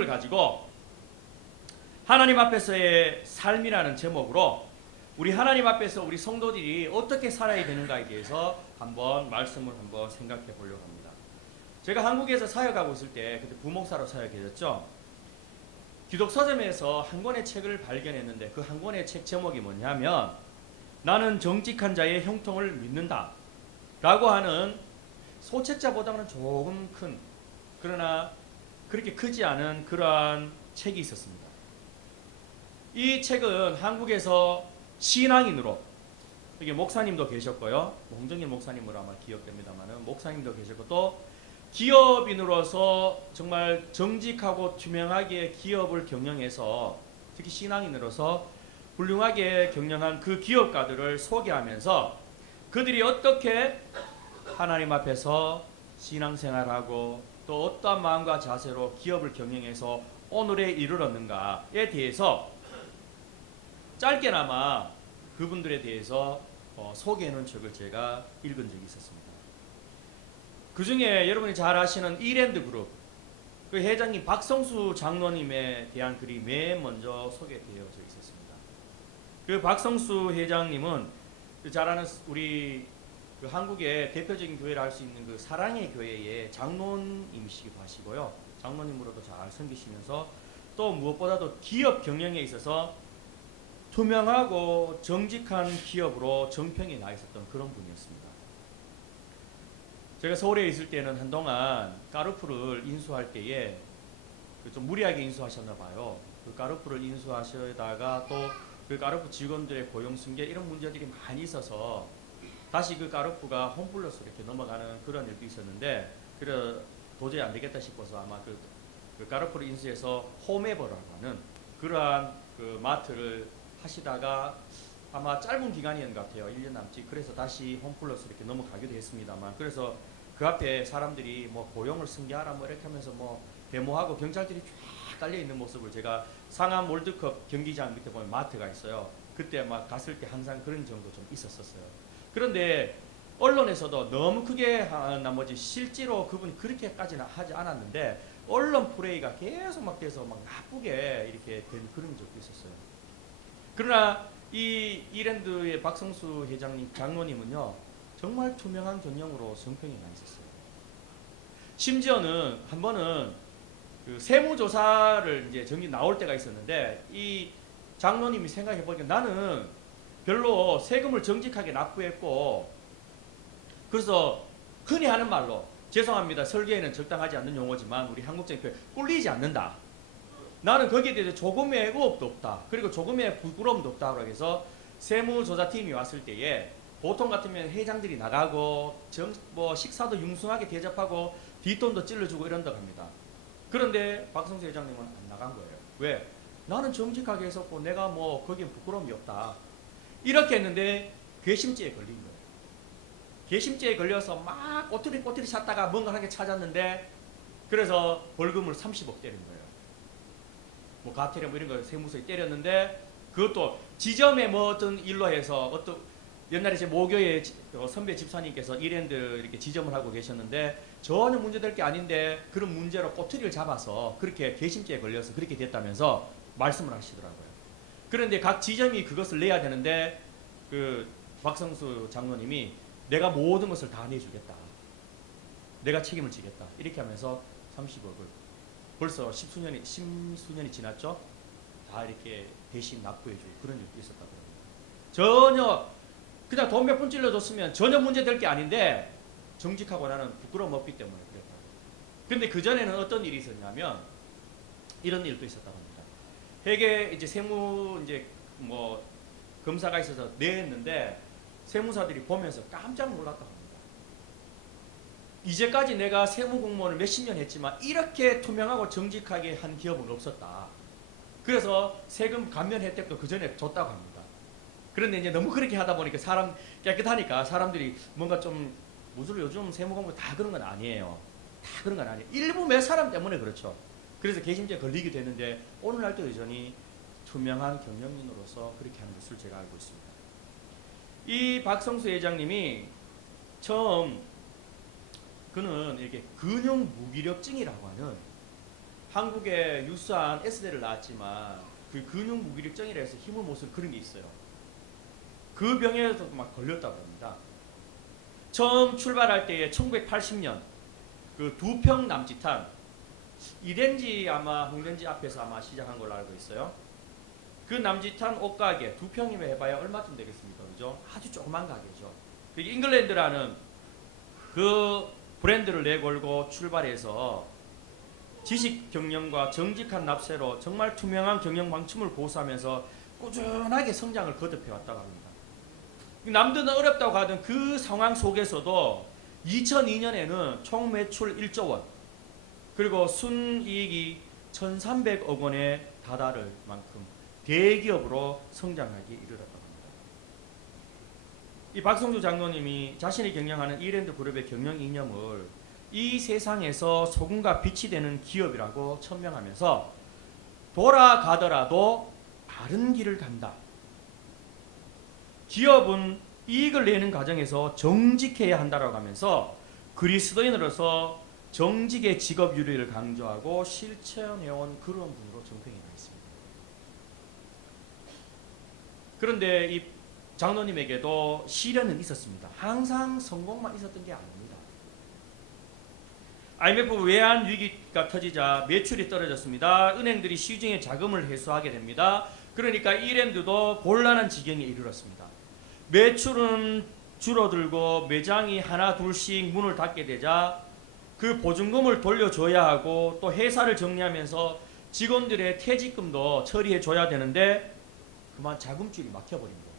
을 가지고 하나님 앞에서의 삶이라는 제목으로 우리 하나님 앞에서 우리 성도들이 어떻게 살아야 되는가에 대해서 한번 말씀을 한번 생각해 보려고 합니다. 제가 한국에서 사역하고 있을 때 그때 부목사로 사역했었죠. 기독 서점에서 한 권의 책을 발견했는데 그 한 권의 책 제목이 뭐냐면 나는 정직한 자의 형통을 믿는다 라고 하는 소책자보다는 조금 큰 그러나 그렇게 크지 않은 그러한 책이 있었습니다. 이 책은 한국에서 신앙인으로 여기 목사님도 계셨고요. 홍정일 목사님으로 아마 기억됩니다만 목사님도 계셨고 또 기업인으로서 정말 정직하고 투명하게 기업을 경영해서 특히 신앙인으로서 훌륭하게 경영한 그 기업가들을 소개하면서 그들이 어떻게 하나님 앞에서 신앙생활하고 또 어떠한 마음과 자세로 기업을 경영해서 오늘에 이르렀는가에 대해서 짧게나마 그분들에 대해서 소개해놓은 책을 제가 읽은 적이 있었습니다. 그 중에 여러분이 잘 아시는 이랜드 그룹 그 회장님 박성수 장로님에 대한 글이 맨 먼저 소개되어져 있었습니다. 그 박성수 회장님은 잘 아는 우리 그 한국의 대표적인 교회를 할 수 있는 그 사랑의 교회의 장로님이시기도 하시고요. 장로님으로도 잘 섬기시면서 또 무엇보다도 기업 경영에 있어서 투명하고 정직한 기업으로 정평이 나 있었던 그런 분이었습니다. 제가 서울에 있을 때는 한동안 까르푸를 인수할 때에 좀 무리하게 인수하셨나 봐요. 그 까르푸를 인수하시다가 또 그 까르푸 직원들의 고용 승계 이런 문제들이 많이 있어서 다시 그 까르푸가 홈플러스로 이렇게 넘어가는 그런 일도 있었는데 그래 도저히 안 되겠다 싶어서 아마 그 까르푸를 인수해서 홈에버라고 하는 그러한 그 마트를 하시다가 아마 짧은 기간이었는 것 같아요. 1년 남짓. 그래서 다시 홈플러스 이렇게 넘어가기도 했습니다만 그래서 그 앞에 사람들이 뭐 고용을 승계하라 뭐 이렇게 하면서 뭐 데모하고 경찰들이 쫙 깔려 있는 모습을 제가 상암 월드컵 경기장 밑에 보면 마트가 있어요. 그때 막 갔을 때 항상 그런 정도 좀 있었어요. 그런데 언론에서도 너무 크게 한 나머지 실제로 그분이 그렇게까지는 하지 않았는데 언론 플레이가 계속 막 돼서 막 나쁘게 이렇게 된 그런 적도 있었어요. 그러나 이 이랜드의 박성수 회장님 장로님은요 정말 투명한 경영으로 성평이 나 있었어요. 심지어는 한 번은 그 세무조사를 이제 정리 나올 때가 있었는데 이 장로님이 생각해 보니까 나는 별로 세금을 정직하게 납부했고 그래서 흔히 하는 말로 죄송합니다. 설계에는 적당하지 않는 용어지만 우리 한국적인 표현 꿀리지 않는다. 나는 거기에 대해서 조금의 의혹도 없다. 그리고 조금의 부끄러움도 없다. 그러고 해서 세무조사팀이 왔을 때에 보통 같으면 회장들이 나가고 뭐 식사도 융숭하게 대접하고 뒷돈도 찔러주고 이런다고 합니다. 그런데 박성수 회장님은 안 나간 거예요. 왜? 나는 정직하게 했었고 내가 뭐 거기에 부끄러움이 없다. 이렇게 했는데 괘씸죄에 걸린 거예요. 괘씸죄에 걸려서 막 꼬투리 찾다가 뭔가 하게 찾았는데 그래서 벌금을 30억 때린 거예요. 뭐 가태료 뭐 이런 거 세무서에 때렸는데 그것도 지점에 뭐 어떤 일로 해서 어떤 옛날에 제 모교의 선배 집사님께서 이랜드 이렇게 지점을 하고 계셨는데 전혀 문제될 게 아닌데 그런 문제로 꼬투리를 잡아서 그렇게 괘씸죄에 걸려서 그렇게 됐다면서 말씀을 하시더라고요. 그런데 각 지점이 그것을 내야 되는데 그 박성수 장로님이 내가 모든 것을 다 내주겠다. 내가 책임을 지겠다. 이렇게 하면서 30억을 벌써 십수년이 지났죠? 다 이렇게 대신 납부해주고 그런 일도 있었다고 합니다. 전혀 그냥 돈 몇 푼 찔러줬으면 전혀 문제될 게 아닌데 정직하고 나는 부끄러움 없기 때문에 그랬다. 근데 그전에는 어떤 일이 있었냐면 이런 일도 있었다고 합니다. 회계 이제 세무 이제 뭐 검사가 있어서 냈는데 세무사들이 보면서 깜짝 놀랐다고 합니다. 이제까지 내가 세무공무원을 몇십 년 했지만 이렇게 투명하고 정직하게 한 기업은 없었다. 그래서 세금 감면 혜택도 그 전에 줬다고 합니다. 그런데 이제 너무 그렇게 하다 보니까 사람 깨끗하니까 사람들이 뭔가 좀 무슨 요즘 세무공무원 다 그런 건 아니에요. 다 그런 건 아니에요. 일부 몇 사람 때문에 그렇죠. 그래서 괘씸죄에 걸리기도 했는데 오늘날도 여전히 투명한 경영인으로서 그렇게 하는 것을 제가 알고 있습니다. 이 박성수 회장님이 처음 그는 이렇게 근형 무기력증이라고 하는 한국에 유수한 S대를 나왔지만 그 근육 무기력증이라 해서 힘을 못 쓰는 그런 게 있어요. 그 병에도 막 걸렸다고 합니다. 처음 출발할 때에 1980년 그 두 평 남짓한 이den지 아마 홍den지 앞에서 아마 시작한 걸로 알고 있어요. 그 남짓한 옷가게 두 평이면 해봐야 얼마쯤 되겠습니까? 그죠? 아주 조그만 가게죠. 잉글랜드라는 그 브랜드를 내걸고 출발해서 지식 경영과 정직한 납세로 정말 투명한 경영 방침을 고수하면서 꾸준하게 성장을 거듭해왔다고 합니다. 남들은 어렵다고 하던 그 상황 속에서도 2002년에는 총 매출 1조 원 그리고 순이익이 1,300억 원에 다다를 만큼 대기업으로 성장하기 이르렀다고 합니다. 이 박성주 장로님이 자신이 경영하는 이랜드 그룹의 경영 이념을 이 세상에서 소금과 빛이 되는 기업이라고 천명하면서 돌아가더라도 바른 길을 간다. 기업은 이익을 내는 과정에서 정직해야 한다라고 하면서 그리스도인으로서 정직의 직업 윤리를 강조하고 실천해온 그런 분으로 정평이 나 있습니다. 그런데 이 장로님에게도 시련은 있었습니다. 항상 성공만 있었던 게 아닙니다. IMF 외환 위기가 터지자 매출이 떨어졌습니다. 은행들이 시중에 자금을 회수하게 됩니다. 그러니까 이랜드도 곤란한 지경에 이르렀습니다. 매출은 줄어들고 매장이 하나 둘씩 문을 닫게 되자 그 보증금을 돌려줘야 하고 또 회사를 정리하면서 직원들의 퇴직금도 처리해 줘야 되는데 그만 자금줄이 막혀버린 거예요.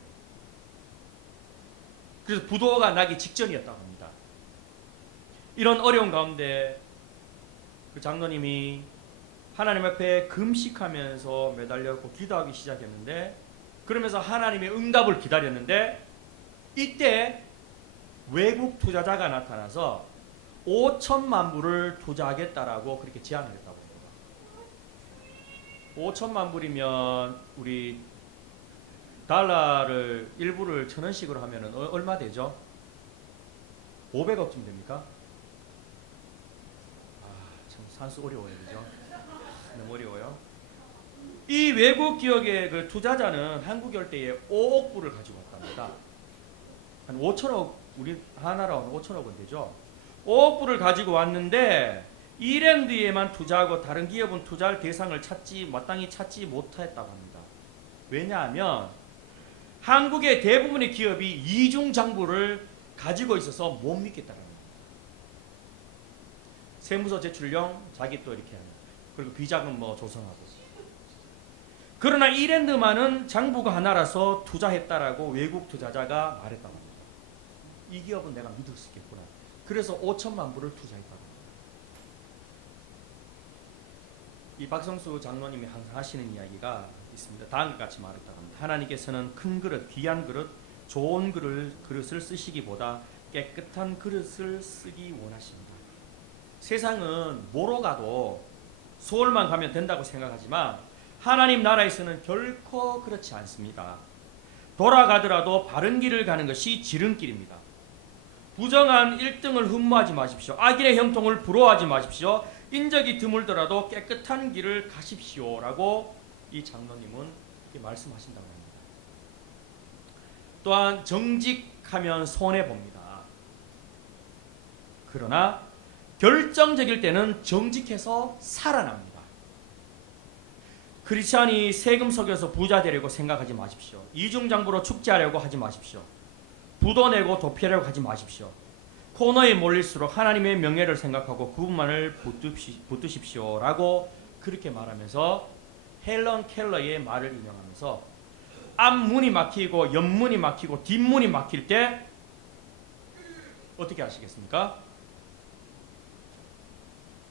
그래서 부도가 나기 직전이었다고 합니다. 이런 어려운 가운데 그 장로님이 하나님 앞에 금식하면서 매달렸고 기도하기 시작했는데 그러면서 하나님의 응답을 기다렸는데 이때 외국 투자자가 나타나서 5천만 불을 투자하겠다라고 그렇게 제안을 했다고 합니다. 5천만 불이면 우리 달러를 일부를 1,000원씩으로 하면 얼마 되죠? 500억쯤 됩니까? 참 산수 어려워요, 그죠? 너무 어려워요. 이 외국 기업의 그 투자자는 한국에 올 때에 5억 불을 가지고 왔답니다. 한 5천억, 우리 하나로 5천억은 되죠. 5억 불을 가지고 왔는데 이랜드에만 투자하고 다른 기업은 투자할 대상을 마땅히 찾지 못했다고 합니다. 왜냐하면 한국의 대부분의 기업이 이중장부를 가지고 있어서 못 믿겠다는 겁니다. 세무서 제출용 자기 또 이렇게 하는 그리고 비자금 조성하고 그러나 이랜드만은 장부가 하나라서 투자했다라고 외국 투자자가 말했다고 합니다. 이 기업은 내가 믿을 수 있겠구나. 그래서 5천만 불을 투자했다고 합니다. 이 박성수 장로님이 항상 하시는 이야기가 있습니다. 다음과 같이 말했다고 합니다. 하나님께서는 큰 그릇, 귀한 그릇, 좋은 그릇을 쓰시기보다 깨끗한 그릇을 쓰기 원하십니다. 세상은 뭐로 가도 서울만 가면 된다고 생각하지만 하나님 나라에서는 결코 그렇지 않습니다. 돌아가더라도 바른 길을 가는 것이 지름길입니다. 부정한 1등을 흠모하지 마십시오. 악인의 형통을 부러워하지 마십시오. 인적이 드물더라도 깨끗한 길을 가십시오. 라고 이 장로님은 이렇게 말씀하신다고 합니다. 또한 정직하면 손해봅니다. 그러나 결정적일 때는 정직해서 살아납니다. 크리스찬이 세금 속여서 부자 되려고 생각하지 마십시오. 이중장부로 축제하려고 하지 마십시오. 부도 내고 도피하려고 하지 마십시오. 코너에 몰릴수록 하나님의 명예를 생각하고 그분만을 붙드십시오. 라고 그렇게 말하면서 헬런 켈러의 말을 인용하면서 앞문이 막히고 옆문이 막히고 뒷문이 막힐 때 어떻게 하시겠습니까?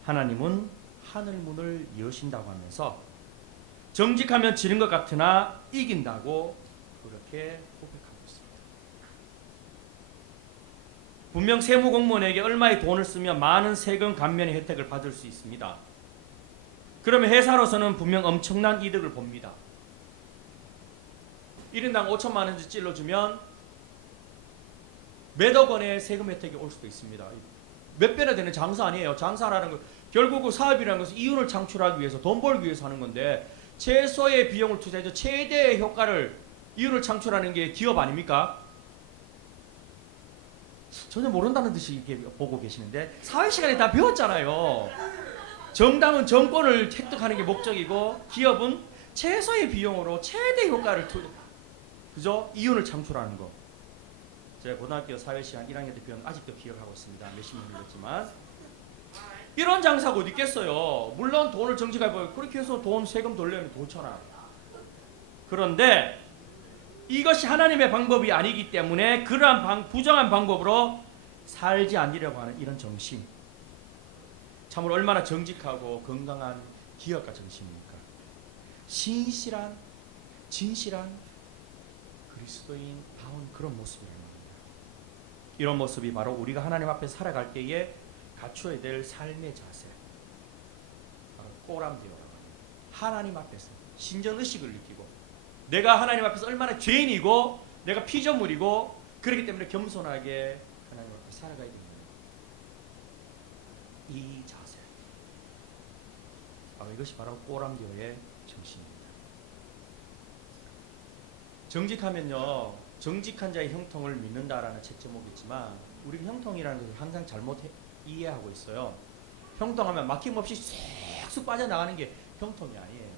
하나님은 하늘문을 여신다고 하면서 정직하면 지는 것 같으나 이긴다고 그렇게 고백하고 있습니다. 분명 세무공무원에게 얼마의 돈을 쓰면 많은 세금 감면의 혜택을 받을 수 있습니다. 그러면 회사로서는 분명 엄청난 이득을 봅니다. 1인당 5천만 원씩 찔러주면 몇억 원의 세금 혜택이 올 수도 있습니다. 몇 배나 되는 장사 아니에요. 장사라는 거 결국 그 사업이라는 것은 이윤을 창출하기 위해서 돈 벌기 위해서 하는 건데 최소의 비용을 투자해서 최대의 효과를 이윤을 창출하는 게 기업 아닙니까? 전혀 모른다는 듯이 이렇게 보고 계시는데 사회 시간에 다 배웠잖아요. 정당은 정권을 획득하는 게 목적이고 기업은 최소의 비용으로 최대 효과를 그죠? 이윤을 창출하는 거. 제가 고등학교 사회 시간 1학년 때 배운 아직도 기억하고 있습니다. 몇십 년 흘렀지만 이런 장사가 어디 있겠어요. 물론 돈을 정직하게 그렇게 해서 돈 세금 돌려면 좋잖아. 그런데 이것이 하나님의 방법이 아니기 때문에 그러한 부정한 방법으로 살지 않으려고 하는 이런 정신, 참으로 얼마나 정직하고 건강한 기업가 정신입니까? 신실한 진실한 그리스도인다운 그런 모습이라는 겁니다. 이런 모습이 바로 우리가 하나님 앞에 살아갈 때에 갖춰야 될 삶의 자세, 바로 꼬람디오라고 합니다. 하나님 앞에서 신전의식을 느끼고 내가 하나님 앞에서 얼마나 죄인이고 내가 피조물이고 그렇기 때문에 겸손하게 하나님 앞에 살아가야 됩니다. 이 자세, 이것이 바로 꼬람디오의 정신입니다. 정직하면요, 정직한 자의 형통을 믿는다라는 책 제목이 있지만 우리는 형통이라는 것을 항상 잘못 이해하고 있어요. 형통하면 막힘없이 쑥쑥 빠져나가는 게 형통이 아니에요.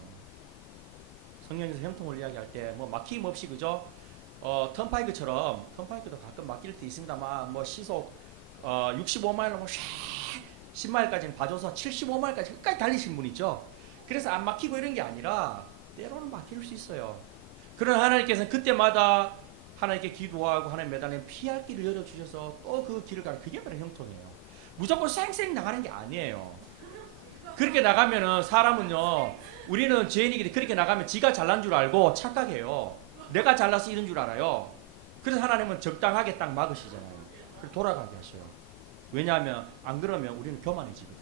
성경에서 형통을 이야기할 때 뭐 막힘없이 그죠? 턴파이크처럼 턴파이크도 가끔 막힐 때 있습니다만 뭐 시속 65마일로 뭐 10마일까지는 봐줘서 75마일까지 끝까지 달리신 분 있죠. 그래서 안 막히고 이런 게 아니라 때로는 막힐 수 있어요. 그런 하나님께서는 그때마다 하나님께 기도하고 하나님 매달리면 피할 길을 열어주셔서 또 그 길을 가는 그게 바로 형통이에요. 무조건 쌩쌩 나가는 게 아니에요. 그렇게 나가면은 사람은요, 우리는 죄인이기 때문에 그렇게 나가면 지가 잘난 줄 알고 착각해요. 내가 잘나서 이런 줄 알아요. 그래서 하나님은 적당하게 딱 막으시잖아요. 그래서 돌아가게 하셔요. 왜냐하면 안 그러면 우리는 교만해지거든요.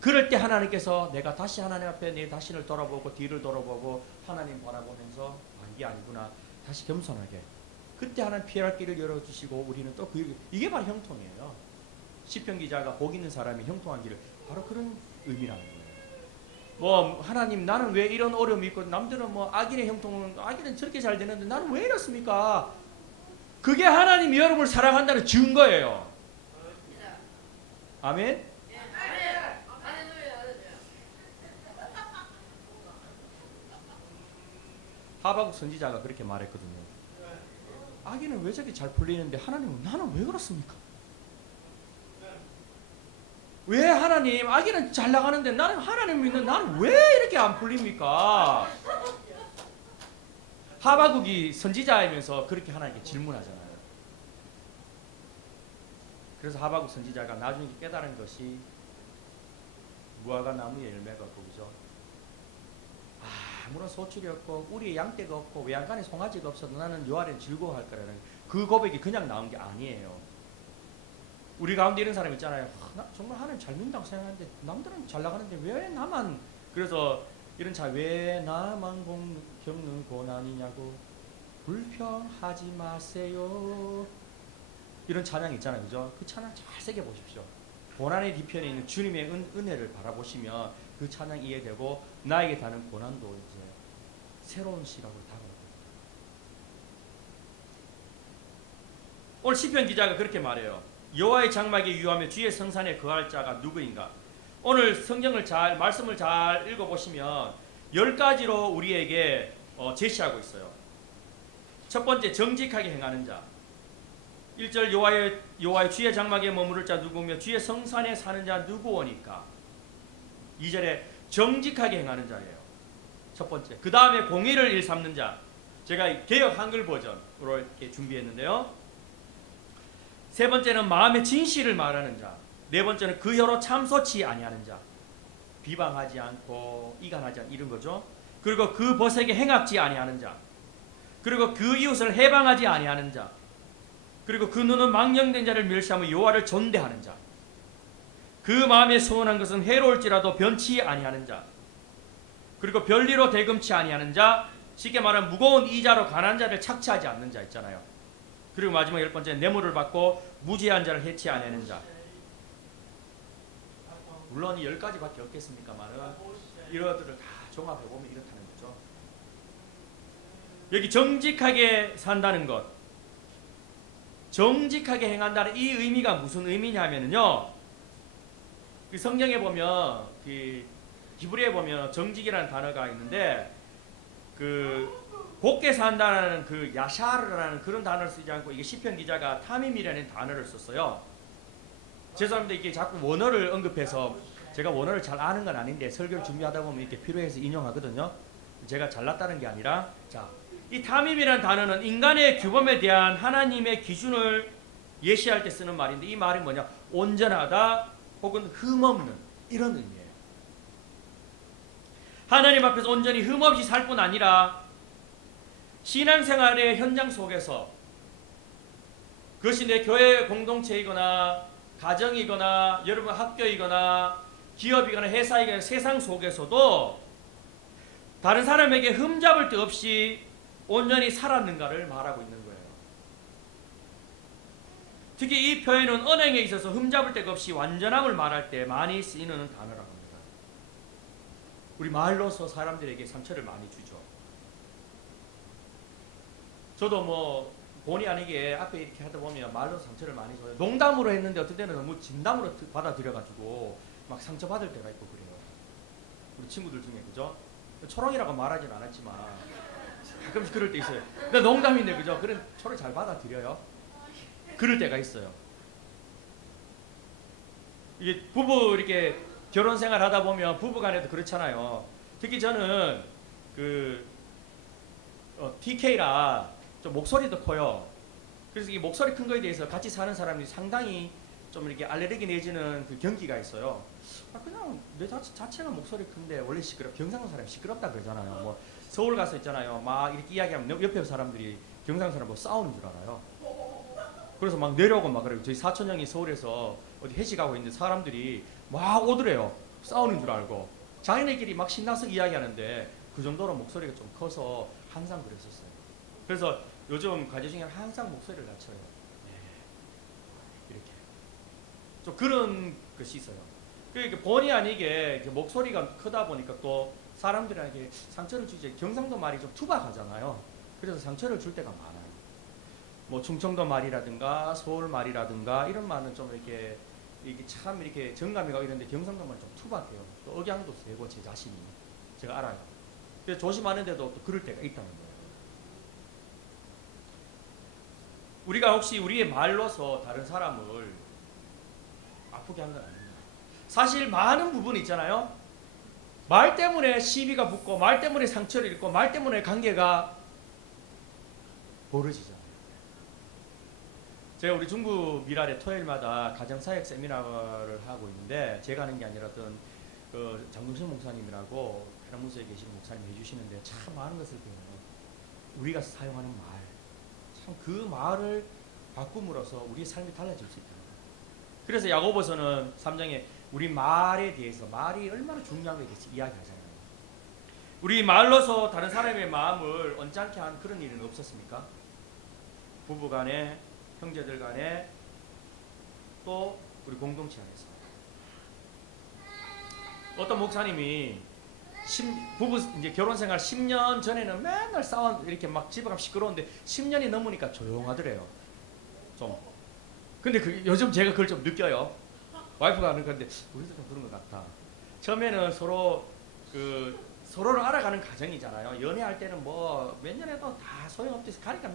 그럴 때 하나님께서 내가 다시 하나님 앞에 내 자신을 돌아보고 뒤를 돌아보고 하나님 바라보면서 이게 아니구나 다시 겸손하게 그때 하나님 피할 길을 열어주시고 우리는 또 이게 바로 형통이에요. 시편 기자가 복 있는 사람이 형통한 길을 바로 그런 의미라는 거예요. 뭐 하나님 나는 왜 이런 어려움이 있고 남들은 뭐 악인의 형통은 악인은 저렇게 잘 되는데 나는 왜 이렇습니까? 그게 하나님이 여러분을 사랑한다는 증거예요. 아멘? 하박국 선지자가 그렇게 말했거든요. 악인은 왜 저렇게 잘 풀리는데 하나님은 나는 왜 그렇습니까? 왜 하나님 악인은 잘 나가는데 나는 하나님 믿는 나는 왜 이렇게 안 풀립니까? 하박국이 선지자이면서 그렇게 하나님께 질문하잖아요. 그래서 하박국 선지자가 나중에 깨달은 것이 무화과 나무의 열매가 없고 그죠? 아무런 소출이 없고 우리의 양떼가 없고 외양간에 송아지가 없어도 나는 요 아래는 즐거워할 거라는 그 고백이 그냥 나온 게 아니에요. 우리 가운데 이런 사람 있잖아요. 나 정말 하나님 잘 믿는다고 생각하는데 남들은 잘 나가는데 왜 나만 그래서 이런 왜 나만 겪는 고난이냐고 불평하지 마세요. 이런 찬양 있잖아요. 그죠? 그 찬양 잘 새겨보십시오. 고난의 뒤편에 있는 주님의 은혜를 바라보시면 그 찬양 이해되고 나에게 닿는 고난도 이제 새로운 시각으로 다가옵니다. 오늘 시편 기자가 그렇게 말해요. 여호와의 장막에 유하며 주의 성산에 거할 자가 누구인가? 오늘 성경을 말씀을 잘 읽어보시면 10가지로 우리에게 제시하고 있어요. 첫 번째, 정직하게 행하는 자. 1절 여호와의 주의 장막에 머무를 자 누구며 주의 성산에 사는 자 누구오니까. 2절에 정직하게 행하는 자예요. 첫 번째. 그 다음에 공의를 일삼는 자. 제가 개역 한글 버전으로 이렇게 준비했는데요. 세 번째는 마음의 진실을 말하는 자. 네 번째는 그 혀로 참소치 아니하는 자. 비방하지 않고 이간하지 않는 이런 거죠. 그리고 그 벗에게 행악지 아니하는 자. 그리고 그 이웃을 해방하지 아니하는 자. 그리고 그 눈은 망령된 자를 멸시하며 여호와를 존대하는 자. 그 마음에 서운한 것은 해로울지라도 변치 아니하는 자. 그리고 별리로 대금치 아니하는 자. 쉽게 말하면 무거운 이자로 가난한 자를 착취하지 않는 자 있잖아요. 그리고 마지막 10번째, 뇌물을 받고 무죄한 자를 해치 아니하는 자. 물론 10가지밖에 없겠습니까만은 이것들을 다 종합해 보면 이렇다는 거죠. 여기 정직하게 산다는 것, 정직하게 행한다는 이 의미가 무슨 의미냐면요. 그 성경에 보면 그 히브리에 보면 정직이라는 단어가 있는데 그 곱게 산다는 그 야샤르라는 그런 단어를 쓰지 않고 이게 시편 기자가 타밈이라는 단어를 썼어요. 죄송합니다. 이게 자꾸 원어를 언급해서 제가 원어를 잘 아는 건 아닌데 설교를 준비하다 보면 이렇게 필요해서 인용하거든요. 제가 잘났다는 게 아니라 자, 이 타밈이라는 단어는 인간의 규범에 대한 하나님의 기준을 예시할 때 쓰는 말인데 이 말이 뭐냐? 온전하다 혹은 흠없는 이런 의미예요. 하나님 앞에서 온전히 흠없이 살 뿐 아니라 신앙생활의 현장 속에서 그것이 내 교회 공동체이거나 가정이거나 여러분 학교이거나 기업이거나 회사이거나 세상 속에서도 다른 사람에게 흠잡을 데 없이 온전히 살았는가를 말하고 있는 거예요. 특히 이 표현은 언행에 있어서 흠잡을 데가 없이 완전함을 말할 때 많이 쓰이는 단어라고 합니다. 우리 말로서 사람들에게 상처를 많이 주죠. 저도 뭐 본의 아니게 앞에 이렇게 하다 보면 말로 상처를 많이 줘요. 농담으로 했는데 어떤 때는 너무 진담으로 받아들여가지고 막 상처받을 때가 있고 그래요. 우리 친구들 중에 그죠? 초롱이라고 말하진 않았지만 가끔씩 그럴 때 있어요. 근데 농담인데 그죠? 그런 초롱 잘 받아들여요. 그럴 때가 있어요. 이게 부부 이렇게 결혼 생활 하다 보면 부부간에도 그렇잖아요. 특히 저는 그 TK라 좀 목소리도 커요. 그래서 이 목소리 큰 거에 대해서 같이 사는 사람이 상당히 좀 이렇게 알레르기 내지는 그 경기가 있어요. 그냥 내 자체가 목소리 큰데 원래 경상도 사람이 시끄럽다 그러잖아요. 뭐 서울 가서 있잖아요. 막 이렇게 이야기하면 옆에 사람들이 경상도 사람 뭐 싸우는 줄 알아요. 그래서 막 내려오고 막 그래요. 저희 사촌 형이 서울에서 어디 회식하고 있는데 사람들이 막 오더래요. 싸우는 줄 알고 자기네끼리 막 신나서 이야기하는데 그 정도로 목소리가 좀 커서 항상 그랬었어요. 그래서 요즘 과제 중에 항상 목소리를 낮춰요. 이렇게 좀 그런 것이 있어요. 그러니까 본의 아니게 목소리가 크다 보니까 또 사람들에게 상처를 주지. 경상도 말이 좀 투박하잖아요. 그래서 상처를 줄 때가 많아요. 뭐 충청도 말이라든가 서울 말이라든가 이런 말은 좀 이렇게 참 이렇게 정감이 가고 이런데 경상도 말은 좀 투박해요. 또 억양도 세고 제 자신이 제가 알아요. 그래서 조심하는데도 또 그럴 때가 있다는 거예요. 우리가 혹시 우리의 말로서 다른 사람을 아프게 한 건 아닙니다. 사실 많은 부분이 있잖아요. 말 때문에 시비가 붙고 말 때문에 상처를 입고 말 때문에 관계가 벌어지잖아요. 제가 우리 중부 미랄에 토요일마다 가정사역 세미나를 하고 있는데 제가 하는 게 아니라 어떤 그 장동신 목사님이라고 페라무스에 계신 목사님 해주시는데 참 많은 것을 배워요. 우리가 사용하는 말, 참 그 말을 바꿈으로써 우리의 삶이 달라질 수 있다. 그래서 야고보서는 3장에 우리 말에 대해서 말이 얼마나 중요한가에 대해서 이야기하잖아요. 우리 말로서 다른 사람의 마음을 언짢게 한 그런 일은 없었습니까? 부부간에, 형제들 간에, 또 우리 공동체 안에서. 어떤 목사님이 부부 이제 결혼 생활 10년 전에는 맨날 싸워 이렇게 막 집에 가면 시끄러운데 10년이 넘으니까 조용하더래요. 좀. 근데 요즘 제가 그걸 좀 느껴요. 와이프가 하는 건데 우리도 좀 그런 것 같아. 처음에는 서로를 알아가는 과정이잖아요. 연애할 때는 뭐 몇 년에도 다 소용없듯이 가니까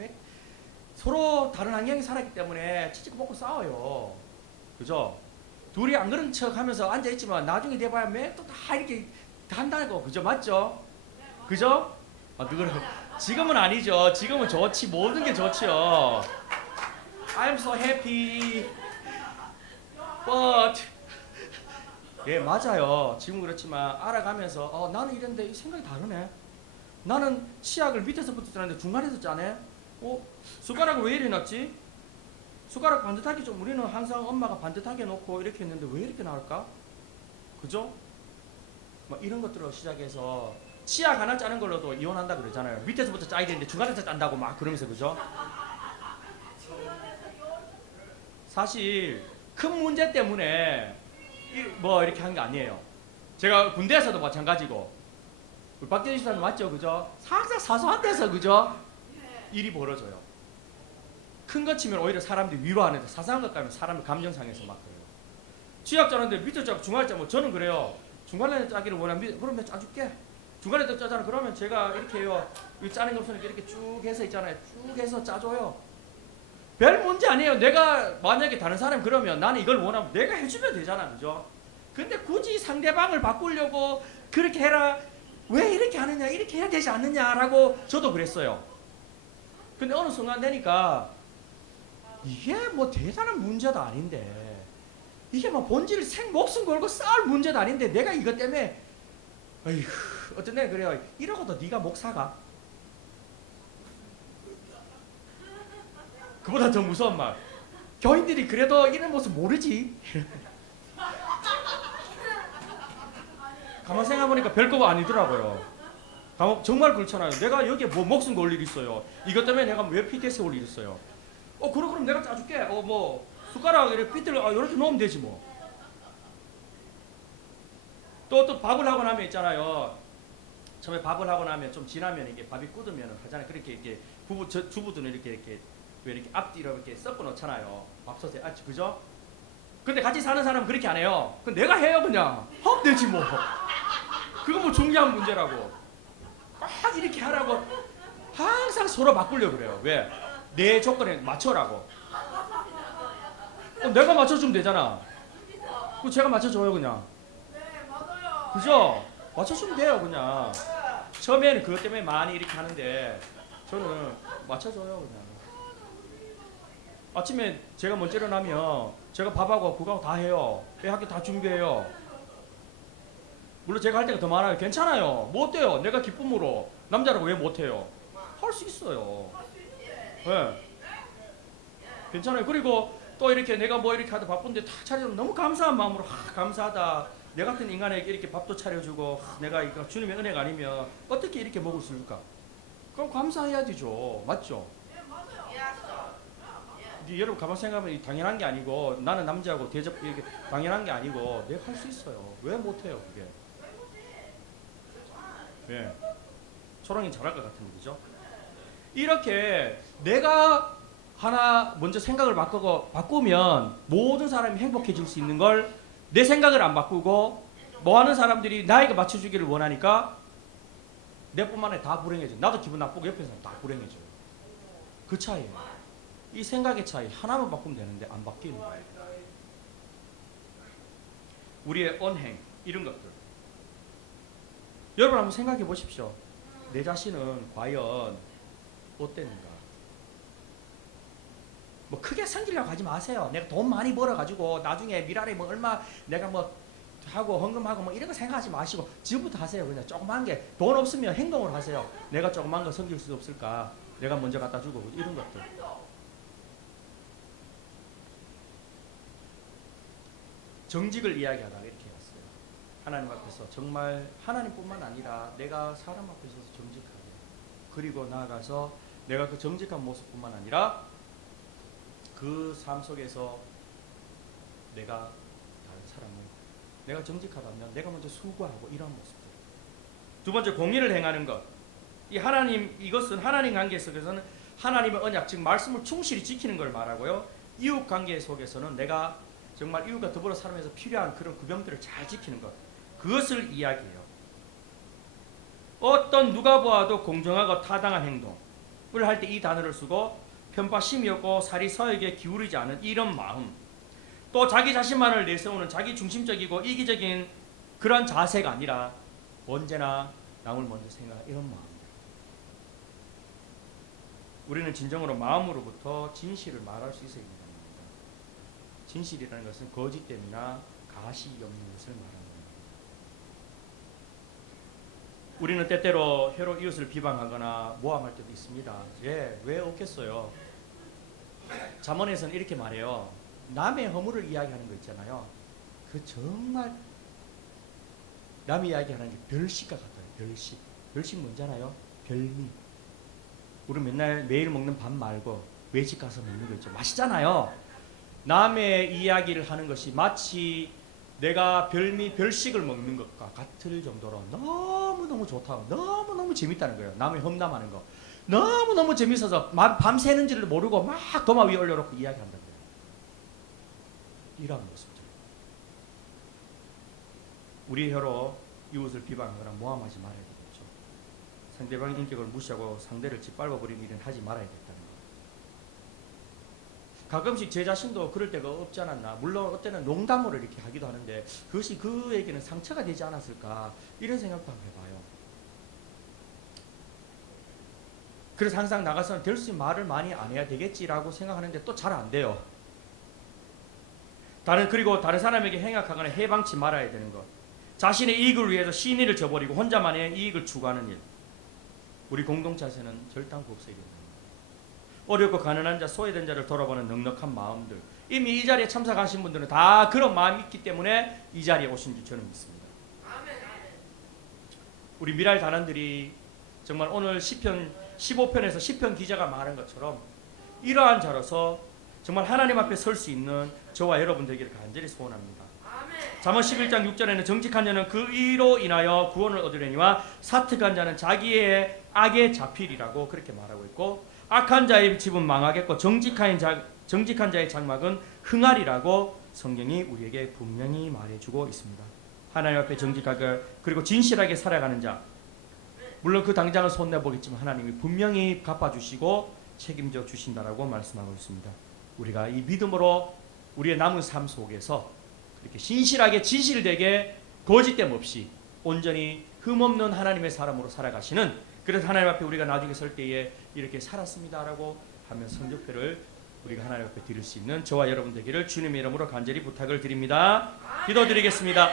서로 다른 환경에 살았기 때문에 치치고 먹고 싸워요. 그죠? 둘이 안 그런 척 하면서 앉아있지만 나중에 돼봐야 또다 이렇게 한다고. 그죠? 맞죠? 그죠? 지금은 아니죠. 지금은 좋지. 모든 게 좋죠. I'm so happy. But 예, 맞아요. 지금 그렇지만 알아가면서 나는 이랬는데 생각이 다르네. 나는 치약을 밑에서부터 짜는데 중간에서 짜네. 숟가락을 왜 이리 놨지? 숟가락 반듯하게 좀 우리는 항상 엄마가 반듯하게 놓고 이렇게 했는데 왜 이렇게 나올까? 그죠? 막 이런 것들로 시작해서 치약 하나 짜는 걸로도 이혼한다 그러잖아요. 밑에서부터 짜야 되는데 중간에서 짠다고 막 그러면서. 그죠? 사실 큰 문제 때문에 뭐 이렇게 한 게 아니에요. 제가 군대에서도 마찬가지고 우리 박대진 사람 맞죠, 그죠? 항상 사소한 데서 그죠? 일이 벌어져요. 큰 거 치면 오히려 사람들이 위로하는데 사소한 것 가면 사람을 감정 상해서 막 그래요. 쥐약 짜는데 밑에 짜 중간에 짜면 저는 그래요. 중간에 짜기를 원하면 그럼 내가 짜줄게. 중간에 또 짜잖아. 그러면 제가 이렇게 해요. 이 짜는 거 없으니까 이렇게 쭉 해서 있잖아요. 쭉 해서 짜줘요. 별 문제 아니에요. 내가 만약에 다른 사람 그러면 나는 이걸 원하면 내가 해주면 되잖아, 그죠? 근데 굳이 상대방을 바꾸려고 그렇게 해라. 왜 이렇게 하느냐, 이렇게 해야 되지 않느냐라고 저도 그랬어요. 근데 어느 순간 되니까 이게 뭐 대단한 문제도 아닌데, 이게 뭐 본질 목숨 걸고 싸울 문제도 아닌데 내가 이것 때문에 어휴, 어떤 애 그래요. 이러고도 네가 목 사가? 그보다 더 무서운 말. 교인들이 그래도 이런 모습 모르지. 가만 생각해보니까 별거가 아니더라고요. 정말 그렇잖아요. 내가 여기에 뭐 목숨 걸 일 있어요. 이것 때문에 내가 왜 PTSD 올 일 있어요. 그럼 내가 짜줄게. 뭐 숟가락 이렇게 삐뚤 이렇게 놓으면 되지 뭐. 또 밥을 하고 나면 있잖아요. 처음에 밥을 하고 나면 좀 지나면 이게 밥이 굳으면 하잖아요. 그렇게 이렇게 주부들은 이렇게 왜 이렇게 앞뒤로 이렇게 섞어 놓잖아요. 밥솥에 그죠? 근데 같이 사는 사람은 그렇게 안 해요. 그럼 내가 해요 그냥. 하면 되지 뭐. 그거 뭐 중요한 문제라고. 꼭 이렇게 하라고 항상 서로 바꾸려고 그래요. 왜? 내 조건에 맞춰라고. 내가 맞춰주면 되잖아. 그럼 제가 맞춰줘요 그냥. 그죠? 맞춰주면 돼요 그냥. 처음에는 그것 때문에 많이 이렇게 하는데 저는 맞춰줘요 그냥. 아침에 제가 먼저 일어나면 제가 밥하고 그거하고 다 해요. 애 학교 다 준비해요. 물론 제가 할 때가 더 많아요. 괜찮아요. 뭐 어때요? 내가 기쁨으로. 남자라고 왜 못해요? 할 수 있어요. 네. 괜찮아요. 그리고 또 이렇게 내가 뭐 이렇게 하다 바쁜데 다 차려주면 너무 감사한 마음으로 감사하다. 내 같은 인간에게 이렇게 밥도 차려주고 내가 이거 주님의 은혜가 아니면 어떻게 이렇게 먹을 수 있을까? 그럼 감사해야 되죠. 맞죠? 여러분 가만 생각하면 당연한 게 아니고 나는 남자하고 대접 이렇게 당연한 게 아니고 내가 할 수 있어요. 왜 못해요 그게? 예. 초롱이 잘할 것 같은 거죠. 이렇게 내가 하나 먼저 생각을 바꾸면 모든 사람이 행복해질 수 있는 걸 내 생각을 안 바꾸고 뭐 하는 사람들이 나에게 맞춰주기를 원하니까 내뿐만 아니라 다 불행해져. 나도 기분 나쁘고 옆에 사람 다 불행해져요. 그 차이예요. 이 생각의 차이 하나만 바꾸면 되는데 안 바뀌는 거예요. 우리의 언행 이런 것들 여러분 한번 생각해 보십시오. 내 자신은 과연 어땠는가? 뭐 크게 섬기려고 하지 마세요. 내가 돈 많이 벌어가지고 나중에 미랄에 뭐 얼마 내가 뭐 하고 헌금하고 뭐 이런 거 생각하지 마시고 지금부터 하세요. 그냥 조그만 게 돈 없으면 행동을 하세요. 내가 조그만 거 섬길 수 없을까? 내가 먼저 갖다 주고 이런 것들. 정직을 이야기하다가 이렇게 왔어요. 하나님 앞에서 정말 하나님뿐만 아니라 내가 사람 앞에 서서 정직하게 그리고 나아가서 내가 그 정직한 모습뿐만 아니라 그 삶 속에서 내가 다른 사람을 내가 정직하다면 내가 먼저 수고하고 이런 모습들. 두 번째 공의를 행하는 것. 이 하나님 이것은 하나님 관계 속에서는 하나님의 언약 즉 말씀을 충실히 지키는 걸 말하고요. 이웃 관계 속에서는 내가 정말 이웃과 더불어 살면서 필요한 그런 구병들을 잘 지키는 것. 그것을 이야기해요. 어떤 누가 보아도 공정하고 타당한 행동을 할 때 이 단어를 쓰고 편파심이 없고 살이 서에게 기울이지 않은 이런 마음 또 자기 자신만을 내세우는 자기 중심적이고 이기적인 그런 자세가 아니라 언제나 남을 먼저 생각하는 이런 마음. 우리는 진정으로 마음으로부터 진실을 말할 수 있어야 됩니다. 진실이라는 것은 거짓됨이나 가시 없는 것을 말합니다. 우리는 때때로 혀로 이웃을 비방하거나 모함할 때도 있습니다. 왜 없겠어요? 잠언에서는 이렇게 말해요. 남의 허물을 이야기하는 거 있잖아요. 그 정말 남이 이야기하는 게 별식과 같아요. 별식. 별식 뭔잖아요? 별미. 우리 맨날 매일 먹는 밥 말고 외식 가서 먹는 거 있죠. 맛있잖아요. 남의 이야기를 하는 것이 마치 내가 별식을 먹는 것과 같을 정도로 너무너무 좋다고, 너무너무 재밌다는 거예요. 남의 험담하는 거 너무너무 재밌어서 밤새는지를 모르고 막 도마 위에 올려놓고 이야기한다는 거예요. 이런 모습들. 우리의 혀로 이웃을 비방하거나 모함하지 말아야 되겠죠. 상대방의 인격을 무시하고 상대를 짓밟아버리는 일은 하지 말아야겠다는 거예요. 가끔씩 제 자신도 그럴 때가 없지 않았나. 물론 어때는 농담으로 이렇게 하기도 하는데 그것이 그에게는 상처가 되지 않았을까, 이런 생각도 한번 해봐요. 그래서 항상 나가서는 될 수 있는 말을 많이 안 해야 되겠지라고 생각하는데 또 잘 안 돼요. 그리고 다른 사람에게 행악하거나 해방치 말아야 되는 것. 자신의 이익을 위해서 신의를 저버리고 혼자만의 이익을 추구하는 일. 우리 공동체에서는 절단코 없어야 됩니다. 어렵고 가난한 자, 소외된 자를 돌아보는 넉넉한 마음들. 이미 이 자리에 참석하신 분들은 다 그런 마음이 있기 때문에 이 자리에 오신 줄 저는 믿습니다. 우리 미랄 단원들이 정말 오늘 시편 15편에서 시편 기자가 말한 것처럼 이러한 자로서 정말 하나님 앞에 설 수 있는 저와 여러분 되기를 간절히 소원합니다. 잠언 11장 6절에는 정직한 자는 그 의로 인하여 구원을 얻으려니와 사특한 자는 자기의 악에 잡히리라고 그렇게 말하고 있고, 악한 자의 집은 망하겠고 정직한 자의 장막은 흥하리라고 성경이 우리에게 분명히 말해주고 있습니다. 하나님 앞에 정직하게 그리고 진실하게 살아가는 자, 물론 그 당장은 손내보겠지만 하나님이 분명히 갚아주시고 책임져 주신다라고 말씀하고 있습니다. 우리가 이 믿음으로 우리의 남은 삶 속에서 이렇게 신실하게 진실되게 거짓됨 없이 온전히 흠없는 하나님의 사람으로 살아가시는, 그래서 하나님 앞에 우리가 나중에 설 때에 이렇게 살았습니다라고 하면 성적표를 우리가 하나님 앞에 드릴 수 있는 저와 여러분 되기를 주님의 이름으로 간절히 부탁을 드립니다. 기도드리겠습니다.